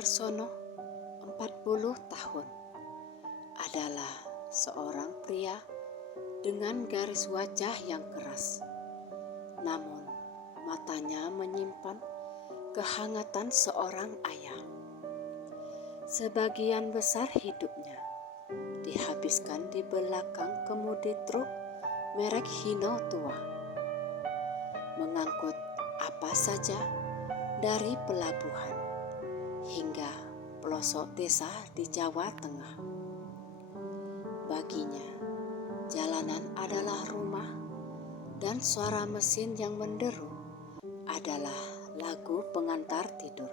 Sudarsono, 40 tahun, adalah seorang pria dengan garis wajah yang keras. Namun, matanya menyimpan kehangatan seorang ayah. Sebagian besar hidupnya dihabiskan di belakang kemudi truk merek Hino tua, mengangkut apa saja dari pelabuhan hingga pelosok desa di Jawa Tengah. Baginya, jalanan adalah rumah dan suara mesin yang menderu adalah lagu pengantar tidur.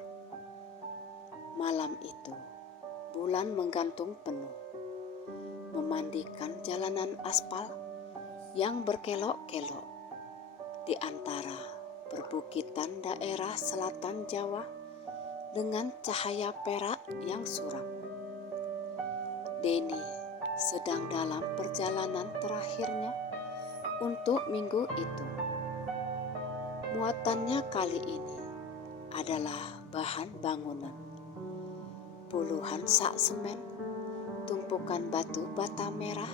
Malam itu, bulan menggantung penuh, memandikan jalanan aspal yang berkelok-kelok di antara perbukitan daerah selatan Jawa dengan cahaya perak yang suram. Denny sedang dalam perjalanan terakhirnya untuk minggu itu. Muatannya kali ini adalah bahan bangunan. Puluhan sak semen, tumpukan batu bata merah,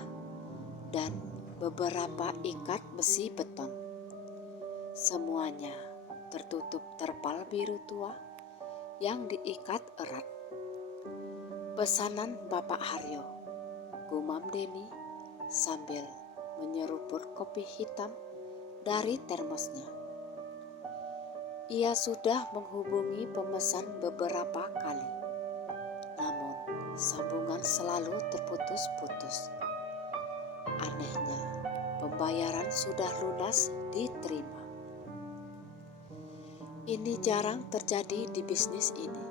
dan beberapa ikat besi beton. Semuanya tertutup terpal biru tua yang diikat erat. Pesanan Bapak Haryo, gumam Denny sambil menyeruput kopi hitam dari termosnya. Ia sudah menghubungi pemesan beberapa kali, namun sambungan selalu terputus-putus. Anehnya, pembayaran sudah lunas diterima. Ini jarang terjadi di bisnis ini.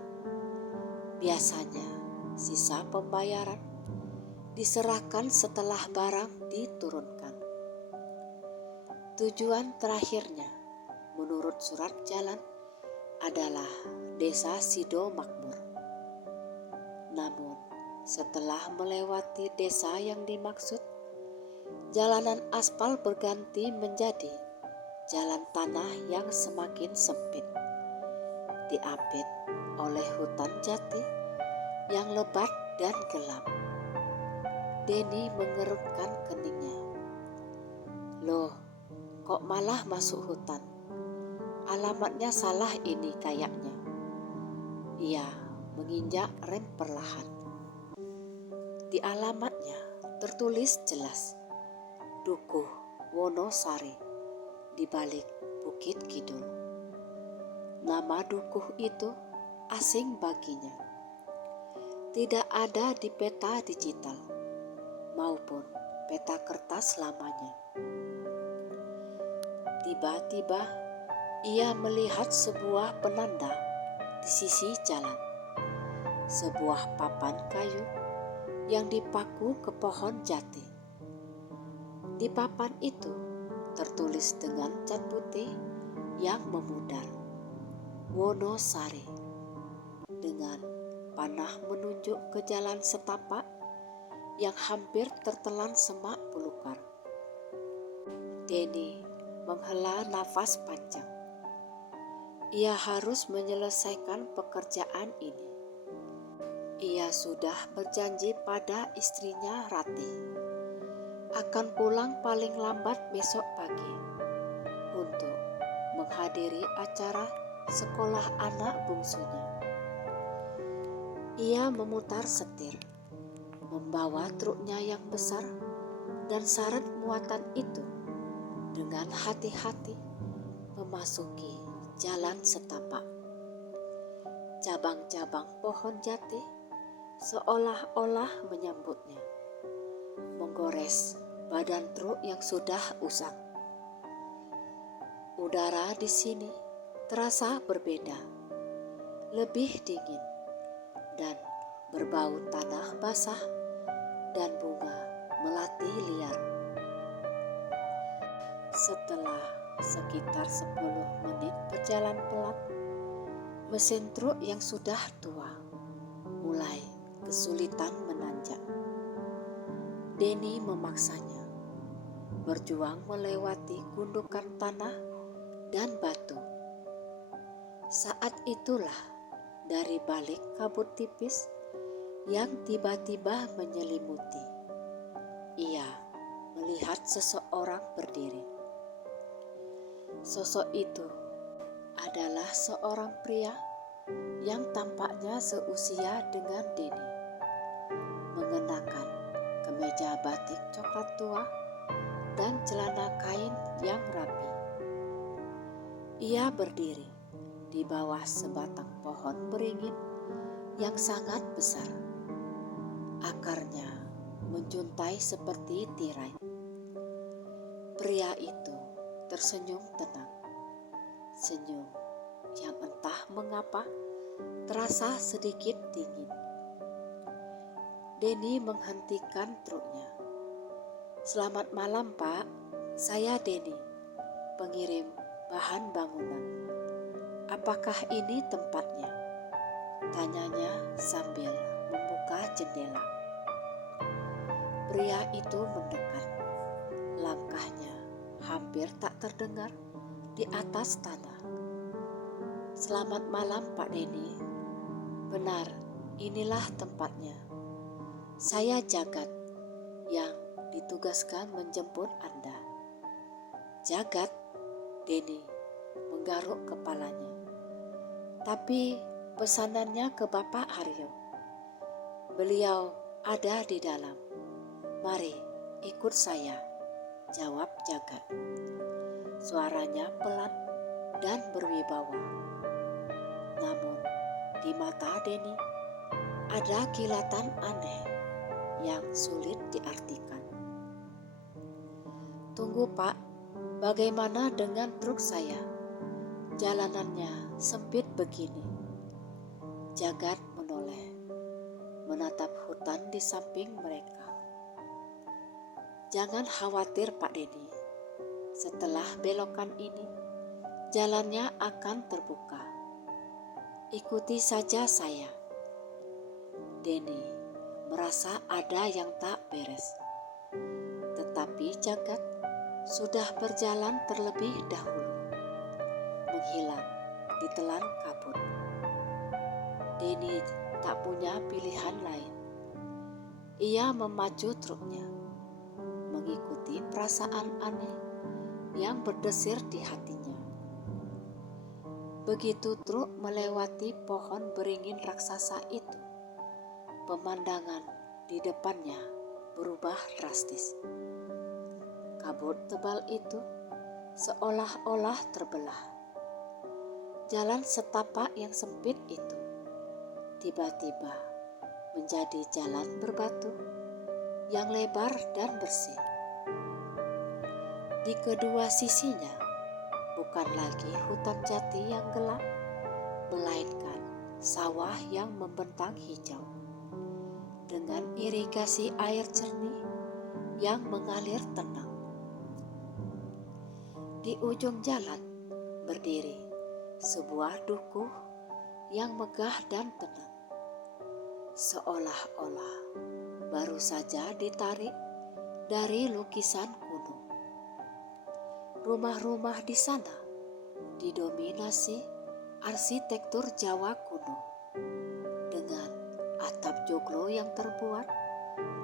Biasanya, sisa pembayaran diserahkan setelah barang diturunkan. Tujuan terakhirnya, menurut surat jalan, adalah Desa Sido Makmur. Namun, setelah melewati desa yang dimaksud, jalanan aspal berganti menjadi jalan tanah yang semakin sempit, diapit oleh hutan jati yang lebat dan gelap. Denny mengerutkan keningnya. Loh, kok malah masuk hutan? Alamatnya salah ini kayaknya. Ia menginjak rem perlahan. Di alamatnya tertulis jelas, Dukuh Wonosari, di balik Bukit Kidul. Nama dukuh itu asing baginya. Tidak ada di peta digital maupun peta kertas lamanya. Tiba-tiba ia melihat sebuah penanda di sisi jalan. Sebuah papan kayu yang dipaku ke pohon jati. Di papan itu tertulis dengan cat putih yang memudar, Wonosari, dengan panah menunjuk ke jalan setapak yang hampir tertelan semak belukar. Denny menghela nafas panjang. Ia harus menyelesaikan pekerjaan ini. Ia sudah berjanji pada istrinya Ratih akan pulang paling lambat besok pagi untuk menghadiri acara sekolah anak bungsunya. Ia memutar setir, membawa truknya yang besar dan syarat muatan itu dengan hati-hati memasuki jalan setapak. Cabang-cabang pohon jati seolah-olah menyambutnya, menggores badan truk yang sudah usang. Udara di sini terasa berbeda, lebih dingin dan berbau tanah basah dan bunga melati liar. Setelah sekitar 10 menit berjalan pelan, mesin truk yang sudah tua mulai kesulitan menanjak. Denny memaksanya berjuang melewati gundukan tanah dan batu. Saat itulah dari balik kabut tipis yang tiba-tiba menyelimuti. Ia melihat seseorang berdiri. Sosok itu adalah seorang pria yang tampaknya seusia dengan Denny, mengenakan kemeja batik coklat tua dan celana kain yang rapi. Ia berdiri di bawah sebatang pohon beringin yang sangat besar. Akarnya menjuntai seperti tirai. Pria itu tersenyum tenang, senyum yang entah mengapa terasa sedikit dingin. Denny menghentikan truknya. "Selamat malam, Pak. Saya Denny, pengirim bahan bangunan. Apakah ini tempatnya?" tanyanya sambil membuka jendela. Pria itu mendekat. Langkahnya hampir tak terdengar di atas tanah. "Selamat malam, Pak Denny. Benar, inilah tempatnya. Saya Jagat yang ditugaskan menjemput Anda." "Jagat?" Denny menggaruk kepalanya. "Tapi pesanannya ke Bapak Haryo. Beliau ada di dalam. Mari ikut saya," jawab Jagat. Suaranya pelan dan berwibawa. Namun di mata Denny ada kilatan aneh yang sulit diartikan. "Tunggu, Pak. Bagaimana dengan truk saya? Jalanannya sempit begini." Jagat menoleh, menatap hutan di samping mereka. "Jangan khawatir, Pak Denny. Setelah belokan ini, jalannya akan terbuka. Ikuti saja saya." Denny merasa ada yang tak beres. Tetapi Jagat sudah berjalan terlebih dahulu, menghilang di telan kabut. Denny tak punya pilihan lain. Ia memacu truknya, mengikuti perasaan aneh yang berdesir di hatinya. Begitu truk melewati pohon beringin raksasa itu, pemandangan di depannya berubah drastis. Kabut tebal itu seolah-olah terbelah. Jalan setapak yang sempit itu tiba-tiba menjadi jalan berbatu yang lebar dan bersih. Di kedua sisinya bukan lagi hutan jati yang gelap, melainkan sawah yang membentang hijau dengan irigasi air jernih yang mengalir tenang. Di ujung jalan berdiri sebuah dukuh yang megah dan tenang, seolah-olah baru saja ditarik dari lukisan kuno. Rumah-rumah di sana didominasi arsitektur Jawa kuno dengan atap joglo yang terbuat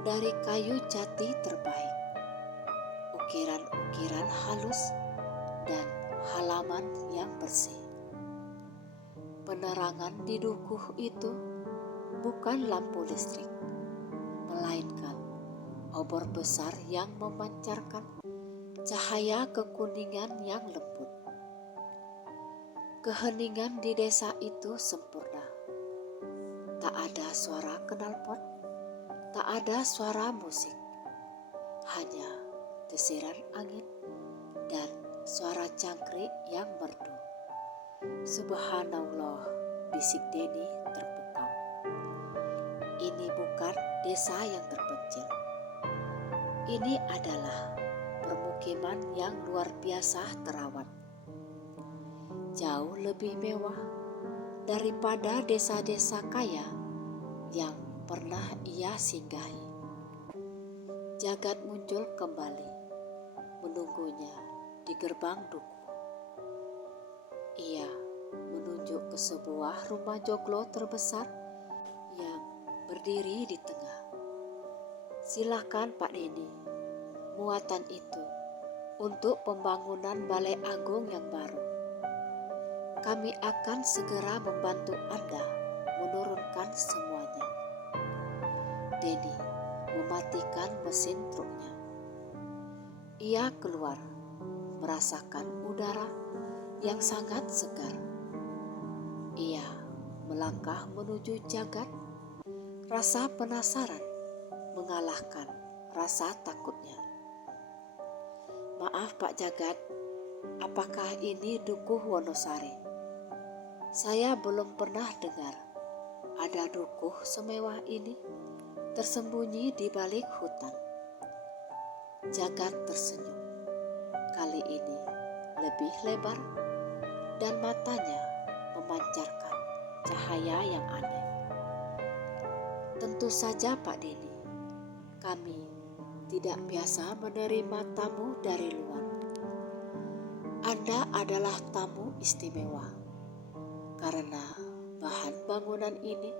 dari kayu jati terbaik, ukiran-ukiran halus, dan halaman yang bersih. Penerangan di dukuh itu bukan lampu listrik, melainkan obor besar yang memancarkan cahaya kekuningan yang lembut. Keheningan di desa itu sempurna. Tak ada suara knalpot, tak ada suara musik, hanya desiran angin dan suara cangkrik yang merdu. "Subhanallah," bisik Denny terpukau. "Ini bukan desa yang terpencil. Ini adalah permukiman yang luar biasa terawat. Jauh lebih mewah daripada desa-desa kaya yang pernah ia singgahi." Jagat muncul kembali, menunggunya di gerbang dukuh. Ia menunjuk menunjuk ke sebuah rumah joglo terbesar yang berdiri di tengah. Silakan Pak Denny, muatan itu untuk pembangunan Balai Agung yang baru. Kami akan segera membantu Anda menurunkan semuanya. Denny mematikan mesin truknya. Ia keluar, merasakan udara yang sangat segar. Ia melangkah menuju Jagat. Rasa penasaran mengalahkan rasa takutnya. Maaf Pak Jagat, apakah ini Dukuh Wonosari? Saya belum pernah dengar ada dukuh semewah ini tersembunyi di balik hutan. Jagat tersenyum. Kali ini lebih lebar dan matanya memancarkan cahaya yang aneh. Tentu saja Pak Denny, kami tidak biasa menerima tamu dari luar. Anda adalah tamu istimewa karena bahan bangunan ini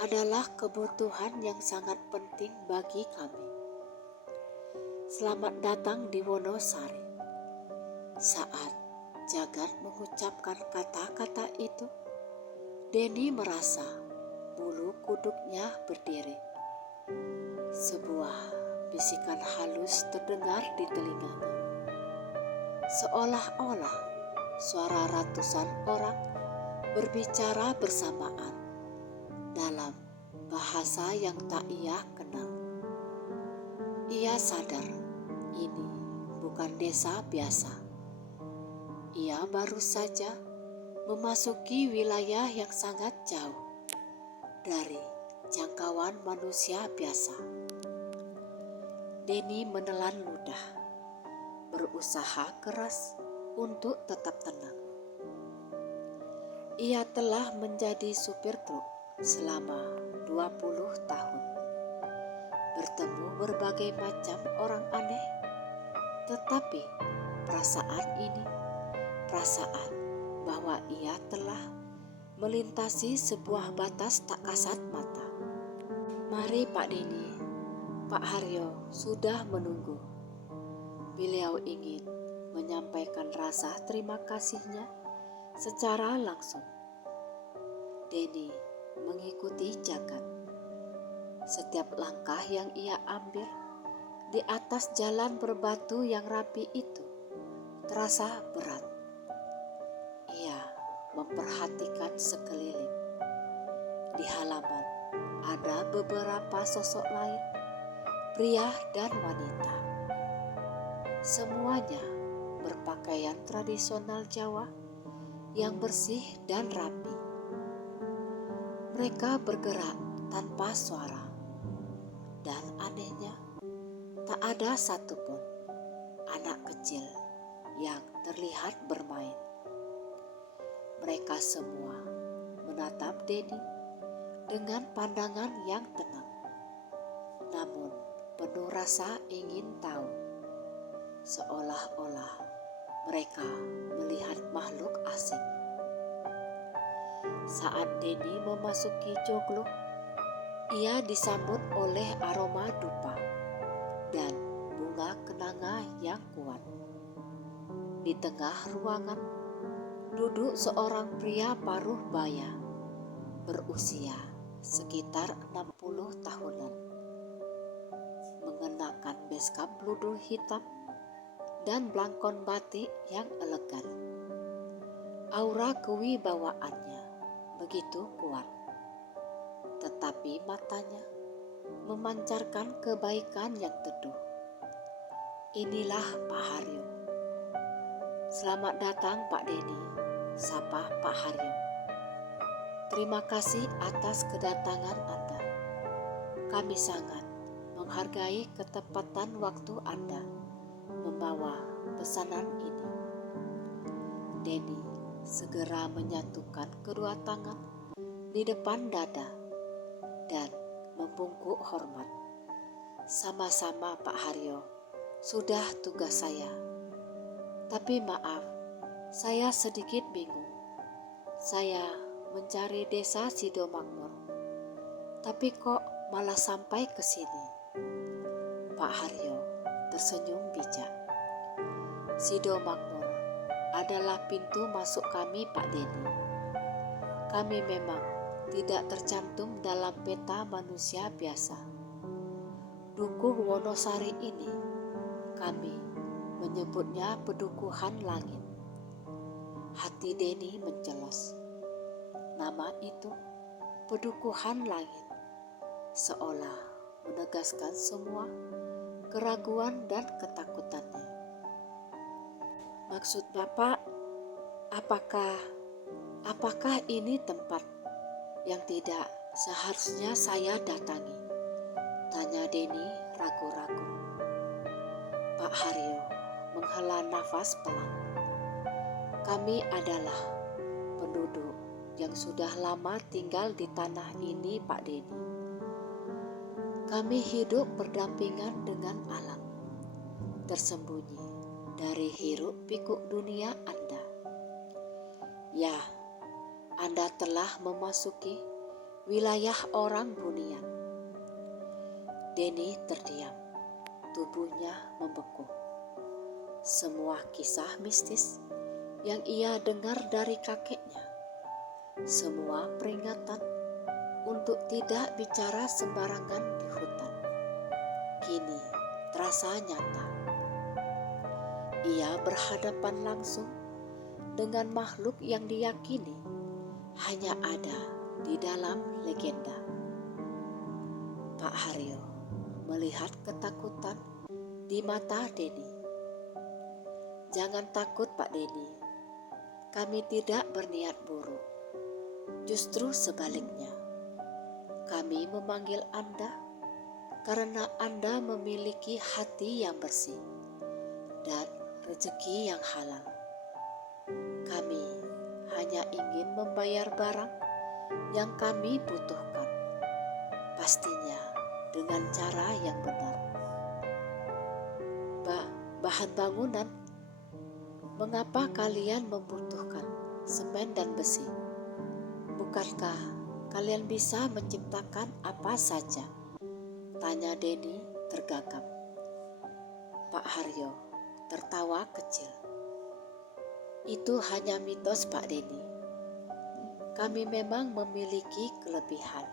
adalah kebutuhan yang sangat penting bagi kami. Selamat datang di Wonosari. Saat Jagat mengucapkan kata-kata itu, Denny merasa bulu kuduknya berdiri. Sebuah bisikan halus terdengar di telinganya. Seolah-olah suara ratusan orang berbicara bersamaan dalam bahasa yang tak ia kenal. Ia sadar ini bukan desa biasa. Ia baru saja memasuki wilayah yang sangat jauh dari jangkauan manusia biasa. Denny menelan ludah, berusaha keras untuk tetap tenang. Ia telah menjadi supir truk selama 20 tahun. Bertemu berbagai macam orang aneh, tetapi perasaan ini, perasaan bahwa ia telah melintasi sebuah batas tak kasat mata. Mari Pak Denny, Pak Haryo sudah menunggu. Beliau ingin menyampaikan rasa terima kasihnya secara langsung. Denny mengikuti Jagat. Setiap langkah yang ia ambil di atas jalan berbatu yang rapi itu terasa berat. Ia memperhatikan sekeliling. Di halaman ada beberapa sosok lain, pria dan wanita. Semuanya berpakaian tradisional Jawa yang bersih dan rapi. Mereka bergerak tanpa suara. Dan anehnya, tak ada satupun anak kecil yang terlihat bermain. Mereka semua menatap Denny dengan pandangan yang tenang, namun penuh rasa ingin tahu, seolah-olah mereka melihat makhluk asing. Saat Denny memasuki joglo, ia disambut oleh aroma dupa dan bunga kenanga yang kuat. Di tengah ruangan duduk seorang pria paruh baya, berusia sekitar 60 tahunan, mengenakan beskap bludul hitam dan blangkon batik yang elegan. Aura kewibawaannya begitu kuat, tetapi matanya memancarkan kebaikan yang teduh. Inilah Pak Haryo. Selamat datang Pak Denny, sapa Pak Haryo. Terima kasih atas kedatangan Anda. Kami sangat menghargai ketepatan waktu Anda membawa pesanan ini. Denny segera menyatukan kedua tangan di depan dada dan membungkuk hormat. Sama-sama Pak Haryo, sudah tugas saya. Tapi maaf, saya sedikit bingung. Saya mencari desa Sidomakmur, tapi kok malah sampai ke sini. Pak Haryo tersenyum bijak. Sidomakmur adalah pintu masuk kami, Pak Denny. Kami memang tidak tercantum dalam peta manusia biasa. Dukuh Wonosari ini kami menyebutnya pedukuhan langit. Hati Denny mencelos. Nama itu, pedukuhan langit, seolah menegaskan semua keraguan dan ketakutannya. Maksud Bapak, apakah ini tempat yang tidak seharusnya saya datangi? Tanya Denny ragu-ragu. Pak Haryo menghela nafas pelan. Kami adalah penduduk yang sudah lama tinggal di tanah ini, Pak Denny. Kami hidup berdampingan dengan alam, tersembunyi dari hiruk pikuk dunia Anda. Ya, Anda telah memasuki wilayah orang bunian. Denny terdiam, tubuhnya membeku. Semua kisah mistis yang ia dengar dari kakeknya, semua peringatan untuk tidak bicara sembarangan di hutan, kini terasa nyata. Ia berhadapan langsung dengan makhluk yang diyakini hanya ada di dalam legenda. Pak Haryo melihat ketakutan di mata Denny. Jangan takut, Pak Denny. Kami tidak berniat buruk. Justru sebaliknya. Kami memanggil Anda karena Anda memiliki hati yang bersih dan rezeki yang halal. Kami hanya ingin membayar barang yang kami butuhkan, pastinya dengan cara yang benar. Bahan bangunan, mengapa kalian membutuhkan semen dan besi? Bukankah kalian bisa menciptakan apa saja? Tanya Denny tergagap. Pak Haryo tertawa kecil. Itu hanya mitos, Pak Denny. Kami memang memiliki kelebihan,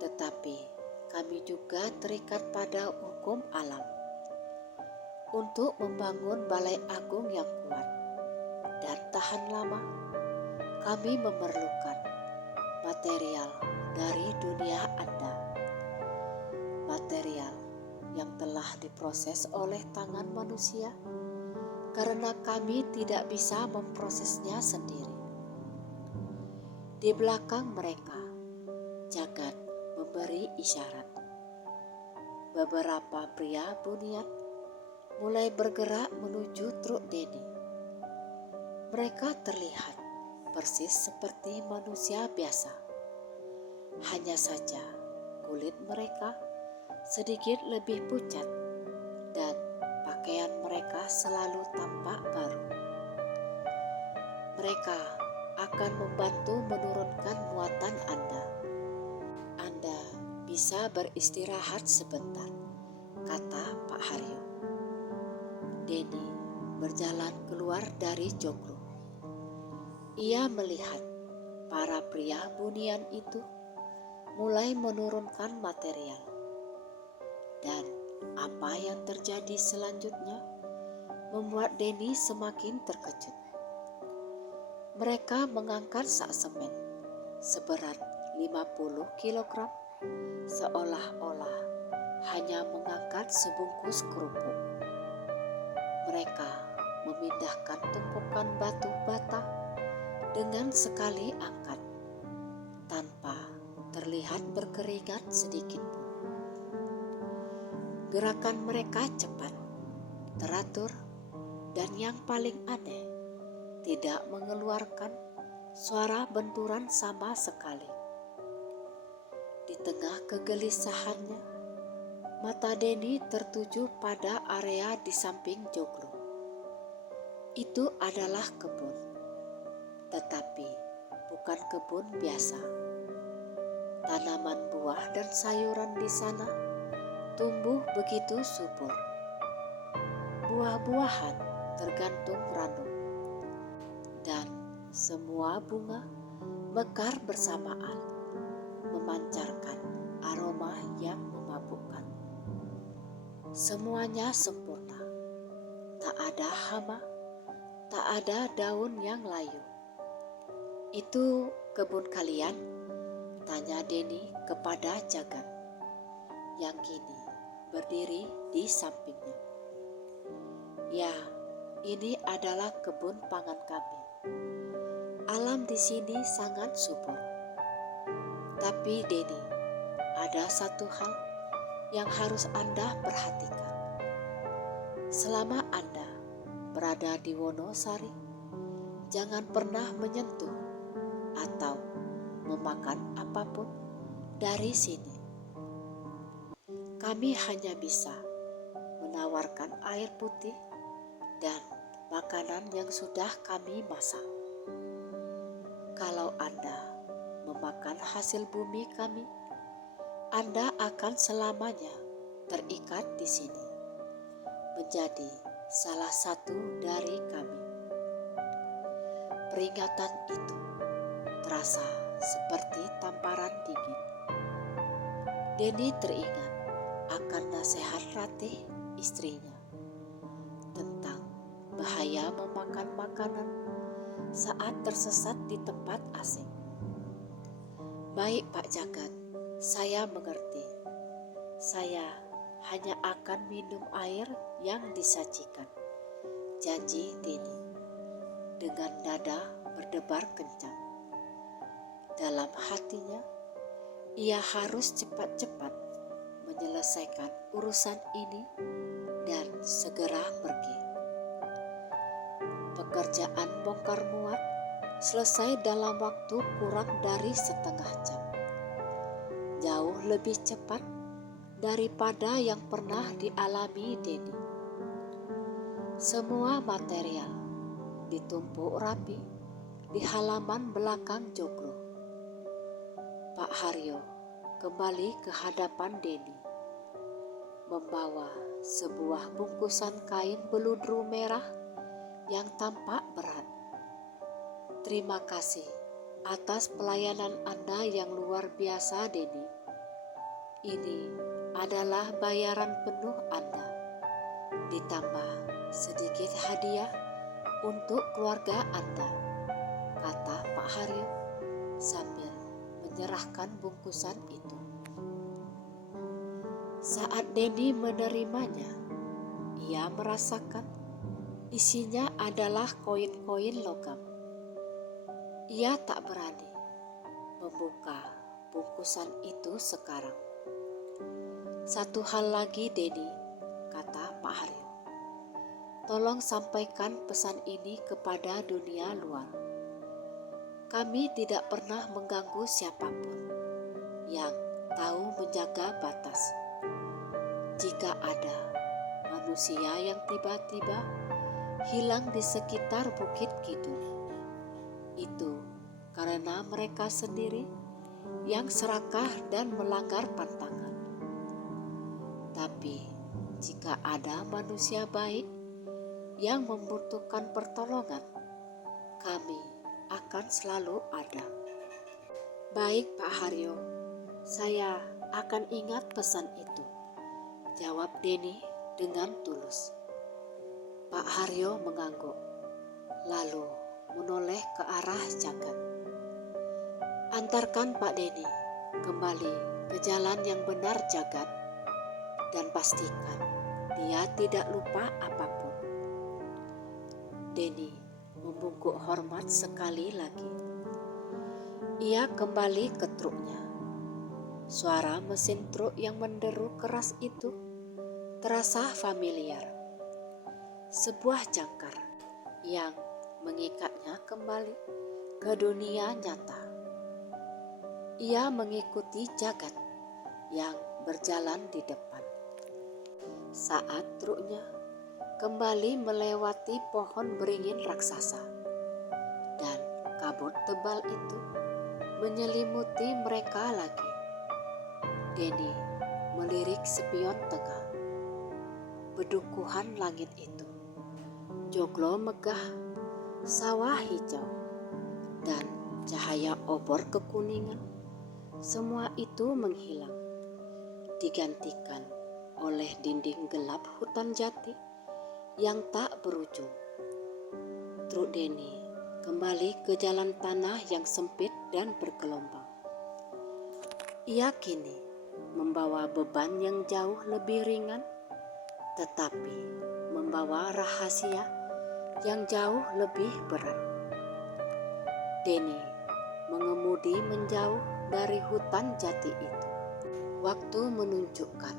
tetapi kami juga terikat pada hukum alam. Untuk membangun balai agung yang kuat dan tahan lama, kami memerlukan material dari dunia Anda. Material yang telah diproses oleh tangan manusia karena kami tidak bisa memprosesnya sendiri. Di belakang mereka, jagat memberi isyarat. Beberapa pria bunian mulai bergerak menuju truk Denny. Mereka terlihat persis seperti manusia biasa. Hanya saja kulit mereka sedikit lebih pucat dan pakaian mereka selalu tampak baru. Mereka akan membantu menurunkan muatan Anda. Anda bisa beristirahat sebentar, kata Pak Haryo. Denny berjalan keluar dari joglo. Ia melihat para pria bunian itu mulai menurunkan material. Dan apa yang terjadi selanjutnya membuat Denny semakin terkejut. Mereka mengangkat sak semen seberat 50 kg seolah-olah hanya mengangkat sebungkus kerupuk. Mereka memindahkan tumpukan batu bata dengan sekali angkat, tanpa terlihat berkeringat sedikit pun. Gerakan mereka cepat, teratur, dan yang paling aneh, tidak mengeluarkan suara benturan sama sekali. Di tengah kegelisahannya, mata Denny tertuju pada area di samping joglo. Itu adalah kebun, tetapi bukan kebun biasa. Tanaman buah dan sayuran di sana tumbuh begitu subur. Buah-buahan tergantung ranum, dan semua bunga mekar bersamaan, memancarkan aroma yang memabukkan. Semuanya sempurna, tak ada hama, tak ada daun yang layu. "Itu kebun kalian?" tanya Denny kepada Jagat yang kini berdiri di sampingnya. "Ya, ini adalah kebun pangan kami. Alam di sini sangat subur. Tapi Denny, ada satu hal yang harus Anda perhatikan. Selama Anda berada di Wonosari, jangan pernah menyentuh atau memakan apapun dari sini. Kami hanya bisa menawarkan air putih dan makanan yang sudah kami masak. Kalau Anda memakan hasil bumi kami, Anda akan selamanya terikat di sini, menjadi salah satu dari kami." Peringatan itu terasa seperti tamparan dingin. Denny teringat akan nasihat Ratih, istrinya, tentang bahaya memakan makanan saat tersesat di tempat asing. "Baik Pak Jagat, saya mengerti. Saya hanya akan minum air yang disajikan," janji Denny dengan dada berdebar kencang. Dalam hatinya, ia harus cepat-cepat menyelesaikan urusan ini dan segera pergi. Pekerjaan bongkar muat selesai dalam waktu kurang dari setengah jam. Jauh lebih cepat daripada yang pernah dialami Denny. Semua material ditumpuk rapi di halaman belakang joglo. Pak Haryo kembali ke hadapan Denny, membawa sebuah bungkusan kain beludru merah yang tampak berat. "Terima kasih atas pelayanan Anda yang luar biasa, Denny. Ini adalah bayaran penuh Anda, ditambah sedikit hadiah untuk keluarga Anda," kata Pak Haryo sambil menyerahkan bungkusan itu. Saat Denny menerimanya, ia merasakan isinya adalah koin-koin logam. Ia tak berani membuka bungkusan itu sekarang. "Satu hal lagi Denny," kata Pak Haryo. "Tolong sampaikan pesan ini kepada dunia luar. Kami tidak pernah mengganggu siapapun yang tahu menjaga batas. Jika ada manusia yang tiba-tiba hilang di sekitar Bukit Kidul, itu karena mereka sendiri yang serakah dan melanggar pantangan. Tapi jika ada manusia baik yang membutuhkan pertolongan, kami akan selalu ada." "Baik Pak Haryo, saya akan ingat pesan itu," jawab Denny dengan tulus. Pak Haryo mengangguk, lalu menoleh ke arah Jagat. "Antarkan Pak Denny kembali ke jalan yang benar Jagat, dan pastikan dia tidak lupa apapun." Denny membungkuk hormat sekali lagi. Ia kembali ke truknya. Suara mesin truk yang menderu keras itu terasa familiar. Sebuah jangkar yang mengikatnya kembali ke dunia nyata. Ia mengikuti Jagat yang berjalan di depan. Saat truknya kembali melewati pohon beringin raksasa dan kabut tebal itu menyelimuti mereka lagi. Denny melirik spion tengah. Bedukuhan langit itu, joglo megah, sawah hijau, dan cahaya obor kekuningan, semua itu menghilang, digantikan oleh dinding gelap hutan jati yang tak berujung. Truk Denny kembali ke jalan tanah yang sempit dan bergelombang. Ia kini membawa beban yang jauh lebih ringan, tetapi membawa rahasia yang jauh lebih berat. Denny mengemudi menjauh dari hutan jati itu. Waktu menunjukkan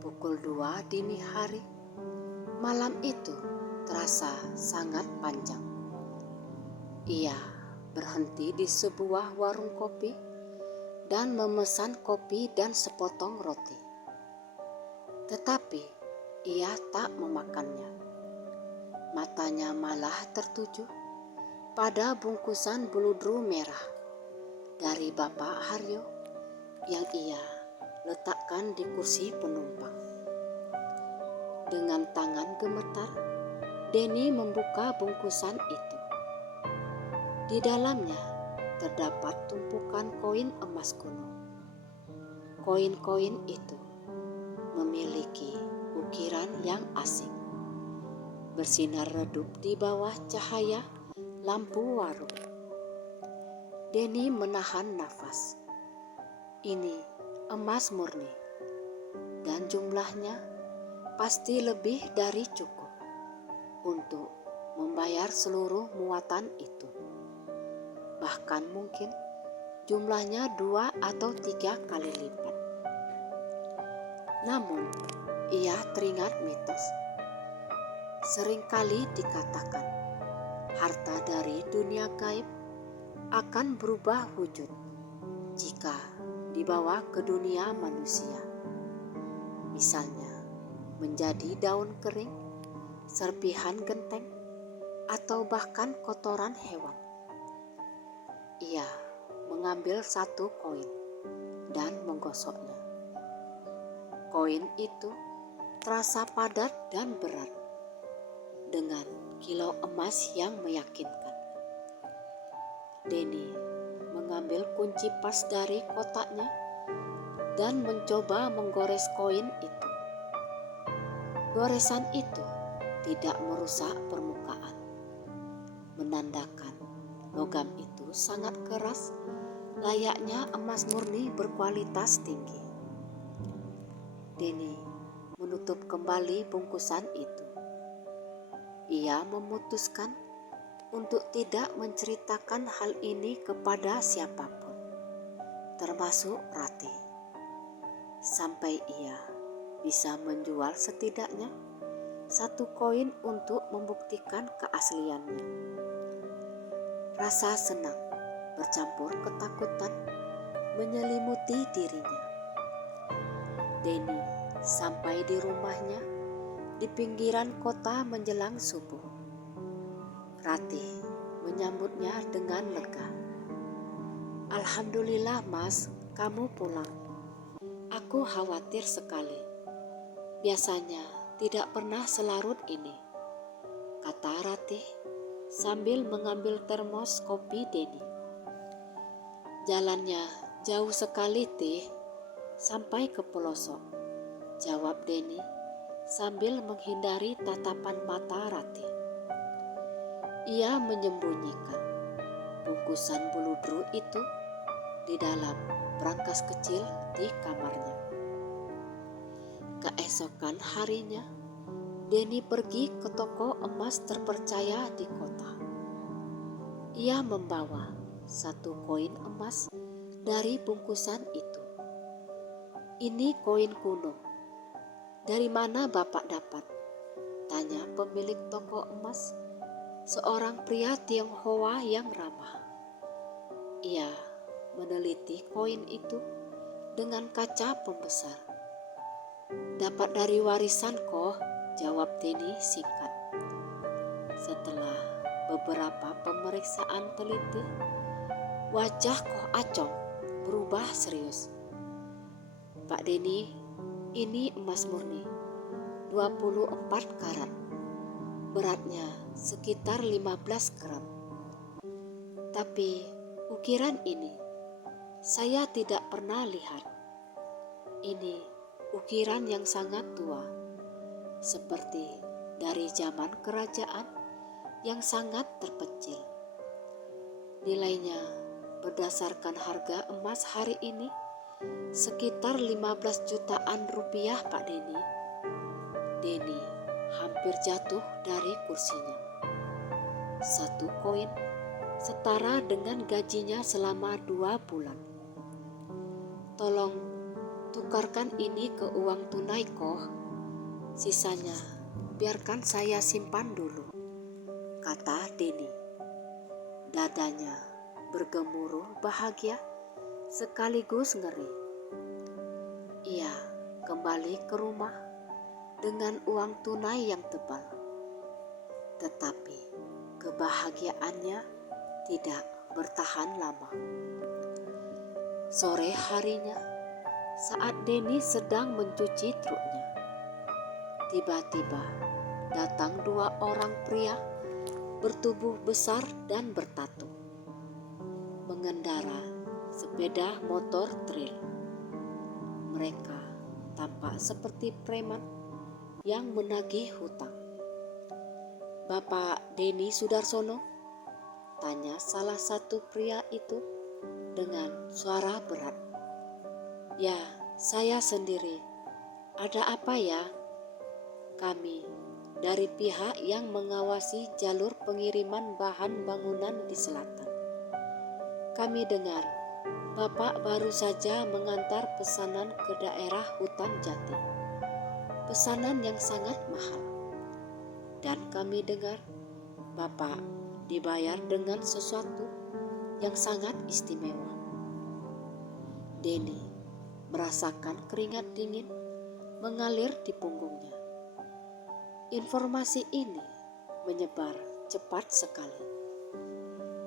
pukul 2 dini hari. Malam itu terasa sangat panjang. Ia berhenti di sebuah warung kopi dan memesan kopi dan sepotong roti. Tetapi ia tak memakannya. Matanya malah tertuju pada bungkusan beludru merah dari Bapak Haryo yang ia letakkan di kursi penumpang. Dengan tangan gemetar, Denny membuka bungkusan itu. Di dalamnya terdapat tumpukan koin emas kuno. Koin-koin itu memiliki ukiran yang asing, bersinar redup di bawah cahaya lampu warung. Denny menahan nafas. Ini emas murni, dan jumlahnya pasti lebih dari cukup untuk membayar seluruh muatan itu. Bahkan mungkin jumlahnya 2 atau 3 kali lipat. Namun, ia teringat mitos. Seringkali dikatakan, harta dari dunia gaib akan berubah wujud jika dibawa ke dunia manusia. Misalnya, menjadi daun kering, serpihan genteng, atau bahkan kotoran hewan. Ia mengambil satu koin dan menggosoknya. Koin itu terasa padat dan berat, dengan kilau emas yang meyakinkan. Denny mengambil kunci pas dari kotaknya dan mencoba menggores koin itu. Goresan itu tidak merusak permukaan, menandakan logam itu sangat keras, layaknya emas murni berkualitas tinggi. Denny menutup kembali bungkusan itu. Ia memutuskan untuk tidak menceritakan hal ini kepada siapapun, termasuk Rati, sampai ia bisa menjual setidaknya 1 koin untuk membuktikan keasliannya. Rasa senang bercampur ketakutan menyelimuti dirinya. Denny sampai di rumahnya di pinggiran kota menjelang subuh. Rati menyambutnya dengan lega. "Alhamdulillah Mas, kamu pulang. Aku khawatir sekali. Biasanya tidak pernah selarut ini," kata Rati sambil mengambil termos kopi Denny. "Jalannya jauh sekali Teh, sampai ke pelosok," jawab Denny sambil menghindari tatapan mata Rati. Ia menyembunyikan bungkusan beludru itu di dalam brankas kecil di kamarnya. Keesokan harinya, Denny pergi ke toko emas terpercaya di kota. Ia membawa 1 koin emas dari bungkusan itu. "Ini koin kuno. Dari mana Bapak dapat?" tanya pemilik toko emas, seorang pria Tionghoa yang ramah. Ia meneliti koin itu dengan kaca pembesar. "Dapat dari warisan kok," jawab Denny singkat. Setelah beberapa pemeriksaan teliti, wajah Koh Acong berubah serius. "Pak Denny, ini emas murni, 24 karat. Beratnya sekitar 15 gram. Tapi ukiran ini saya tidak pernah lihat. Ini ukiran yang sangat tua, seperti dari zaman kerajaan yang sangat terpencil. Nilainya berdasarkan harga emas hari ini sekitar 15 jutaan rupiah, Pak Denny." Denny hampir jatuh dari kursinya. Satu koin setara dengan gajinya selama 2 bulan. "Tolong tukarkan ini ke uang tunai, Koh. Sisanya biarkan saya simpan dulu," kata Denny. Dadanya bergemuruh bahagia sekaligus ngeri. Ia kembali ke rumah dengan uang tunai yang tebal. Tetapi kebahagiaannya tidak bertahan lama. Sore harinya, saat Denny sedang mencuci truknya, tiba-tiba datang 2 orang pria bertubuh besar dan bertato, mengendara sepeda motor trail. Mereka tampak seperti preman yang menagih hutang. "Bapak Denny Sudarsono?" tanya salah satu pria itu dengan suara berat. "Ya, saya sendiri. Ada apa ya?" "Kami dari pihak yang mengawasi jalur pengiriman bahan bangunan di selatan. Kami dengar Bapak baru saja mengantar pesanan ke daerah Hutan Jati. Pesanan yang sangat mahal. Dan kami dengar Bapak dibayar dengan sesuatu yang sangat istimewa." Denny merasakan keringat dingin mengalir di punggungnya. Informasi ini menyebar cepat sekali.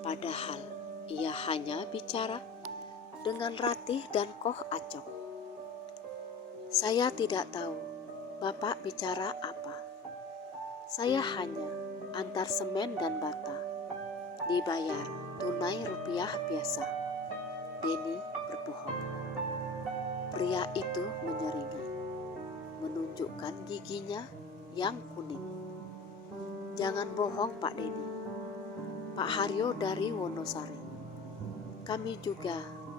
Padahal ia hanya bicara dengan Ratih dan Koh Acong. "Saya tidak tahu Bapak bicara apa. Saya hanya antar semen dan bata. Dibayar tunai rupiah biasa." Denny berbohong. Pria itu menyeringai, menunjukkan giginya yang kuning. "Jangan bohong, Pak Denny. Pak Haryo dari Wonosari. Kami juga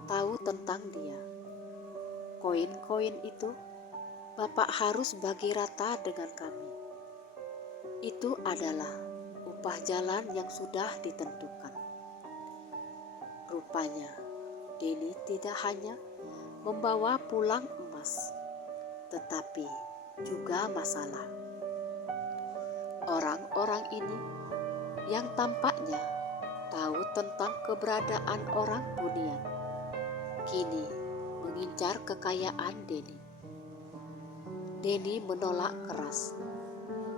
tahu tentang dia. Koin-koin itu Bapak harus bagi rata dengan kami. Itu adalah upah jalan yang sudah ditentukan." Rupanya Denny tidak hanya membawa pulang emas, tetapi juga masalah. Orang-orang ini yang tampaknya tahu tentang keberadaan orang Bunian kini mengincar kekayaan Denny. Denny menolak keras.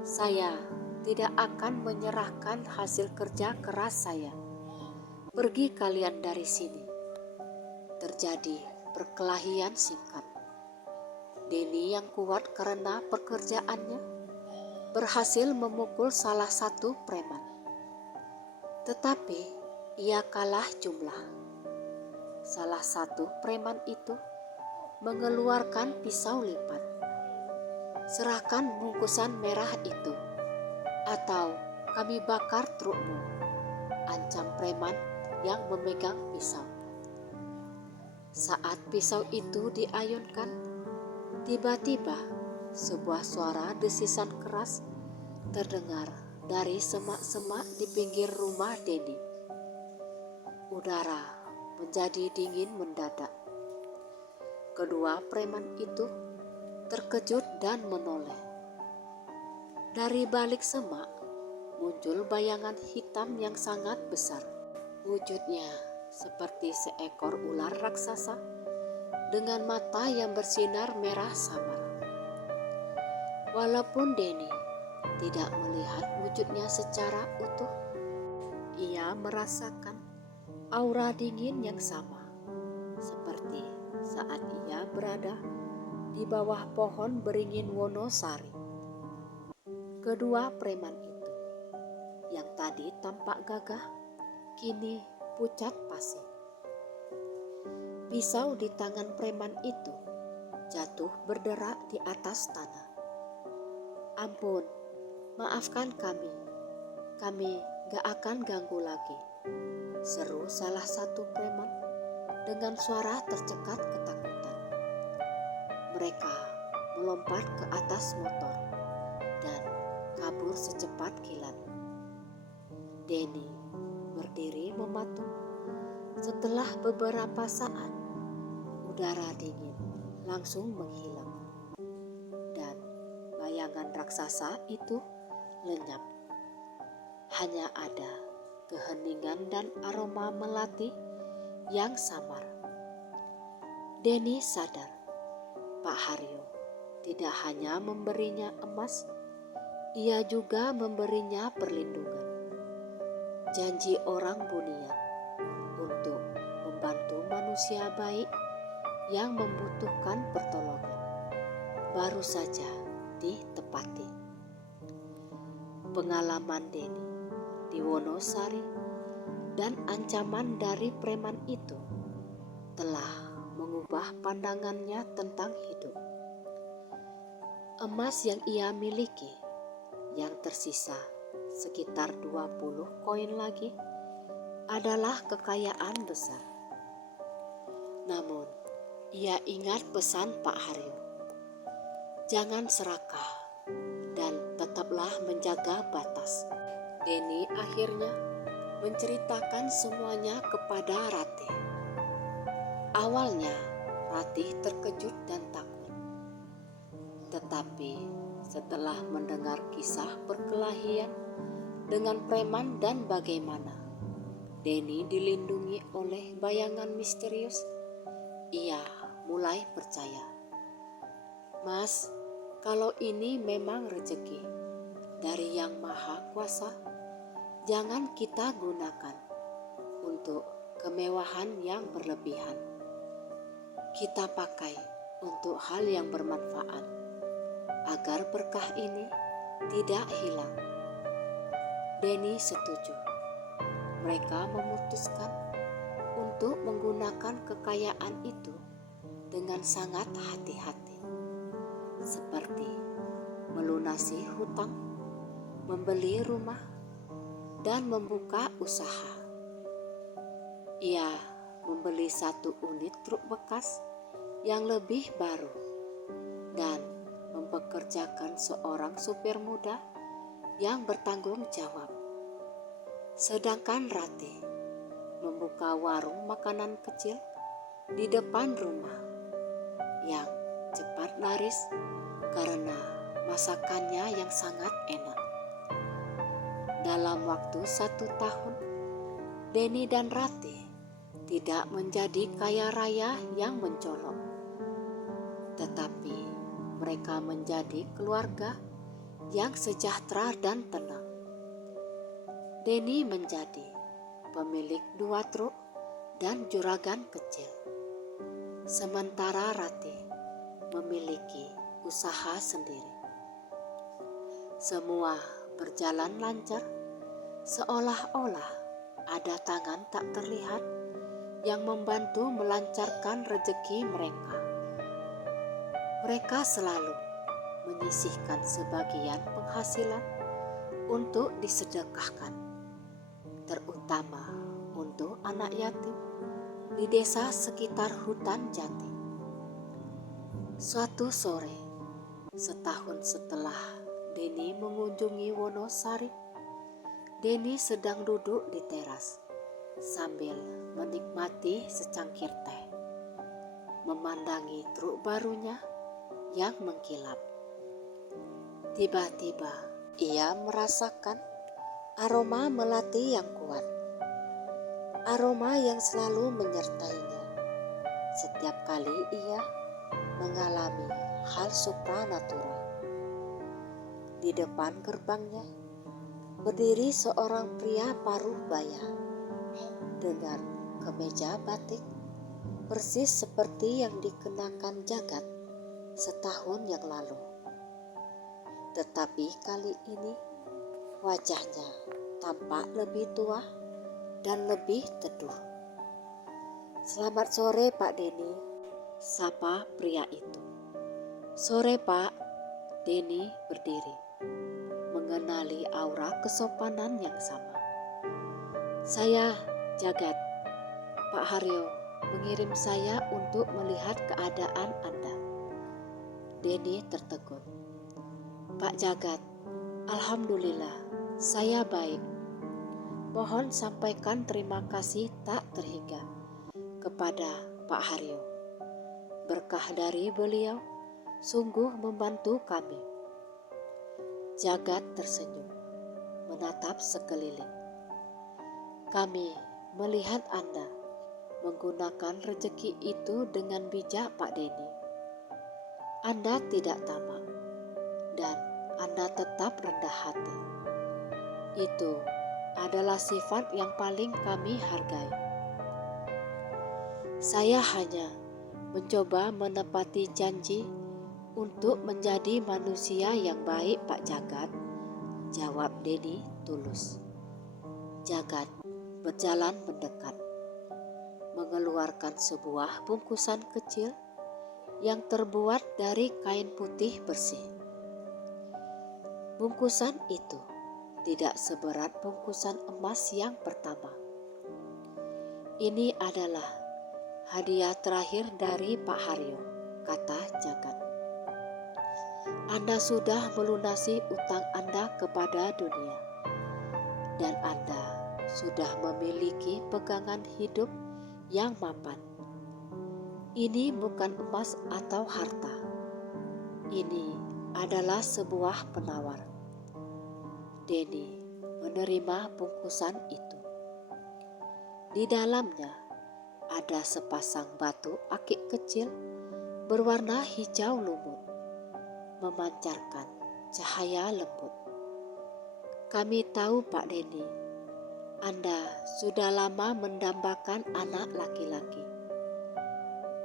"Saya tidak akan menyerahkan hasil kerja keras saya. Pergi kalian dari sini." Terjadi perkelahian singkat. Denny yang kuat karena pekerjaannya berhasil memukul salah satu preman. Tetapi ia kalah jumlah. Salah satu preman itu mengeluarkan pisau lipat. "Serahkan bungkusan merah itu, atau kami bakar trukmu," ancam preman yang memegang pisau. Saat pisau itu diayunkan, tiba-tiba sebuah suara desisan keras terdengar dari semak-semak di pinggir rumah Denny. Udara menjadi dingin mendadak. Kedua preman itu terkejut dan menoleh. Dari balik semak muncul bayangan hitam yang sangat besar. Wujudnya seperti seekor ular raksasa dengan mata yang bersinar merah samar. Walaupun Denny tidak melihat wujudnya secara utuh, Ia merasakan aura dingin yang sama seperti saat ia berada di bawah pohon beringin Wonosari. Kedua preman itu yang tadi tampak gagah kini pucat pasi. Pisau di tangan preman itu jatuh berderak di atas tanah. "Ampun, maafkan kami gak akan ganggu lagi," seru salah satu preman dengan suara tercekat ketakutan. Mereka melompat ke atas motor dan kabur secepat kilat. Denny berdiri mematung. Setelah beberapa saat, udara dingin langsung menghilang dan bayangan raksasa itu lenyap. Hanya ada keheningan dan aroma melati yang samar. Denny sadar Pak Haryo tidak hanya memberinya emas, ia juga memberinya perlindungan. Janji orang bunian untuk membantu manusia baik yang membutuhkan pertolongan baru saja ditepati. Pengalaman Denny di Wonosari dan ancaman dari preman itu telah mengubah pandangannya tentang hidup. Emas yang ia miliki, yang tersisa sekitar 20 koin lagi, adalah kekayaan besar. Namun, ia ingat pesan Pak Haryo. Jangan serakah dan tetaplah menjaga batas. Denny akhirnya menceritakan semuanya kepada Ratih. Awalnya, Ratih terkejut dan takut. Tetapi setelah mendengar kisah perkelahian dengan preman dan bagaimana Denny dilindungi oleh bayangan misterius, ia mulai percaya. "Mas, kalau ini memang rezeki dari Yang Maha Kuasa, jangan kita gunakan untuk kemewahan yang berlebihan. Kita pakai untuk hal yang bermanfaat, agar berkah ini tidak hilang." Denny setuju. Mereka memutuskan untuk menggunakan kekayaan itu dengan sangat hati-hati, seperti melunasi hutang, membeli rumah, dan membuka usaha. Ia membeli 1 unit truk bekas yang lebih baru dan mempekerjakan seorang supir muda yang bertanggung jawab. Sedangkan Ratih membuka warung makanan kecil di depan rumah yang cepat laris karena masakannya yang sangat enak. Dalam waktu 1 tahun, Denny dan Ratih tidak menjadi kaya raya yang mencolok, tetapi mereka menjadi keluarga yang sejahtera dan tenang. Denny menjadi pemilik 2 truk dan juragan kecil, sementara Ratih memiliki usaha sendiri. Semua berjalan lancar, seolah-olah ada tangan tak terlihat yang membantu melancarkan rezeki mereka. Mereka selalu menyisihkan sebagian penghasilan untuk disedekahkan, terutama untuk anak yatim di desa sekitar hutan jati. Suatu sore, setahun setelah Denny mengunjungi Wonosari, Denny sedang duduk di teras sambil menikmati secangkir teh, memandangi truk barunya yang mengkilap. Tiba-tiba ia merasakan aroma melati yang kuat, aroma yang selalu menyertainya setiap kali ia mengalami hal supranatural. Di depan gerbangnya berdiri seorang pria paruh baya dengan kemeja batik persis seperti yang dikenakan Jagat setahun yang lalu. Tetapi kali ini wajahnya tampak lebih tua dan lebih teduh. "Selamat sore, Pak Denny," sapa pria itu. "Sore, Pak." Denny berdiri, mengenali aura kesopanan yang sama. "Saya Jagat. Pak Haryo mengirim saya untuk melihat keadaan Anda." Denny tertegun. "Pak Jagat, alhamdulillah, saya baik. Mohon sampaikan terima kasih tak terhingga kepada Pak Haryo. Berkah dari beliau sungguh membantu kami." Jagat tersenyum, menatap sekeliling. "Kami melihat Anda menggunakan rezeki itu dengan bijak, Pak Denny. Anda tidak tamak dan Anda tetap rendah hati. Itu adalah sifat yang paling kami hargai. Saya hanya mencoba menepati janji untuk menjadi manusia yang baik, Pak Jagat," jawab Denny tulus. Jagat berjalan mendekat, mengeluarkan sebuah bungkusan kecil yang terbuat dari kain putih bersih. Bungkusan itu tidak seberat bungkusan emas yang pertama. "Ini adalah hadiah terakhir dari Pak Haryo," kata Jagat. "Anda sudah melunasi utang Anda kepada dunia, dan Anda sudah memiliki pegangan hidup yang mapan. Ini bukan emas atau harta. Ini adalah sebuah penawar." Denny menerima bungkusan itu. Di dalamnya ada sepasang batu akik kecil berwarna hijau lumut, memancarkan cahaya lembut. "Kami tahu, Pak Denny, Anda sudah lama mendambakan anak laki-laki.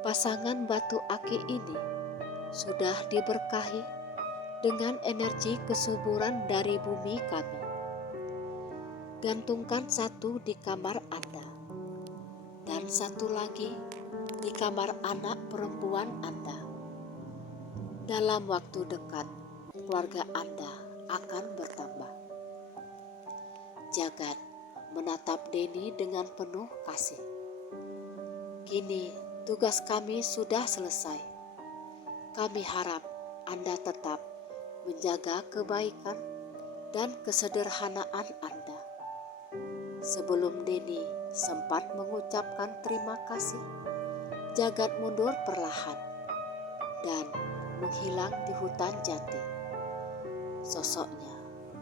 Pasangan batu akik ini sudah diberkahi dengan energi kesuburan dari bumi kami. Gantungkan satu di kamar Anda dan satu lagi di kamar anak perempuan Anda. Dalam waktu dekat, keluarga Anda akan bertambah." Jagat menatap Denny dengan penuh kasih. "Kini tugas kami sudah selesai. Kami harap Anda tetap menjaga kebaikan dan kesederhanaan Anda." Sebelum Denny sempat mengucapkan terima kasih, Jagat mundur perlahan dan menghilang di hutan jati. Sosoknya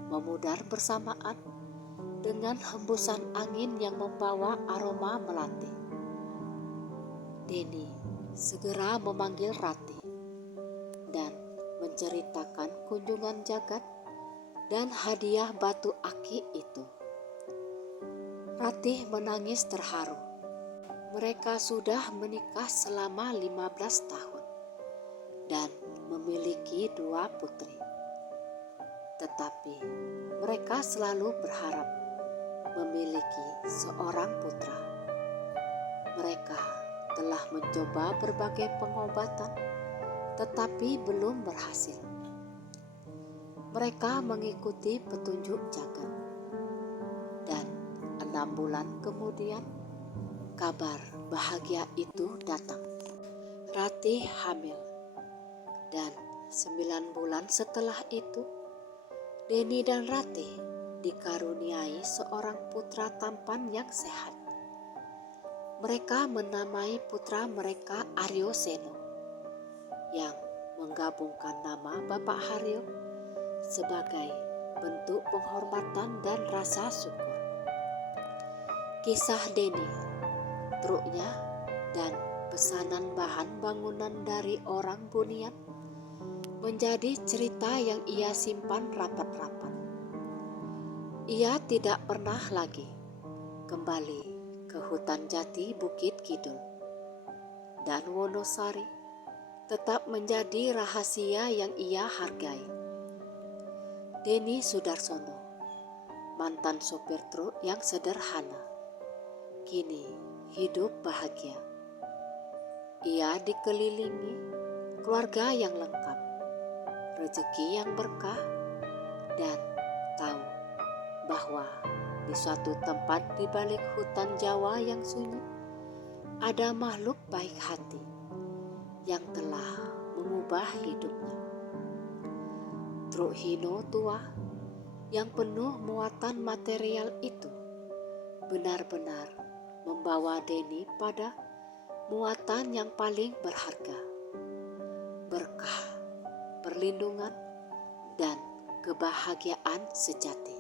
memudar bersamaan dengan hembusan angin yang membawa aroma melati. Denny segera memanggil Ratih dan menceritakan kunjungan Jagat dan hadiah batu akik itu. Ratih menangis terharu. Mereka sudah menikah selama 15 tahun dan memiliki 2 putri. Tetapi mereka selalu berharap memiliki seorang putra. Mereka telah mencoba berbagai pengobatan, tetapi belum berhasil. Mereka mengikuti petunjuk Jagat, dan 6 bulan kemudian kabar bahagia itu datang. Ratih hamil, dan 9 bulan setelah itu Denny dan Ratih dikaruniai seorang putra tampan yang sehat. Mereka menamai putra mereka Aryo Seno, yang menggabungkan nama Bapak Haryo sebagai bentuk penghormatan dan rasa syukur. Kisah Denny, truknya, dan pesanan bahan bangunan dari orang Bunian menjadi cerita yang ia simpan rapat-rapat. Ia tidak pernah lagi kembali ke hutan jati Bukit Kidul, dan Wonosari tetap menjadi rahasia yang ia hargai. Denny Sudarsono, mantan sopir truk yang sederhana, kini hidup bahagia. Ia dikelilingi keluarga yang lengkap, rezeki yang berkah, dan tahu bahwa di suatu tempat di balik hutan Jawa yang sunyi ada makhluk baik hati yang telah mengubah hidupnya. Truk Hino tua yang penuh muatan material itu benar-benar membawa Denny pada muatan yang paling berharga, berkah, perlindungan, dan kebahagiaan sejati.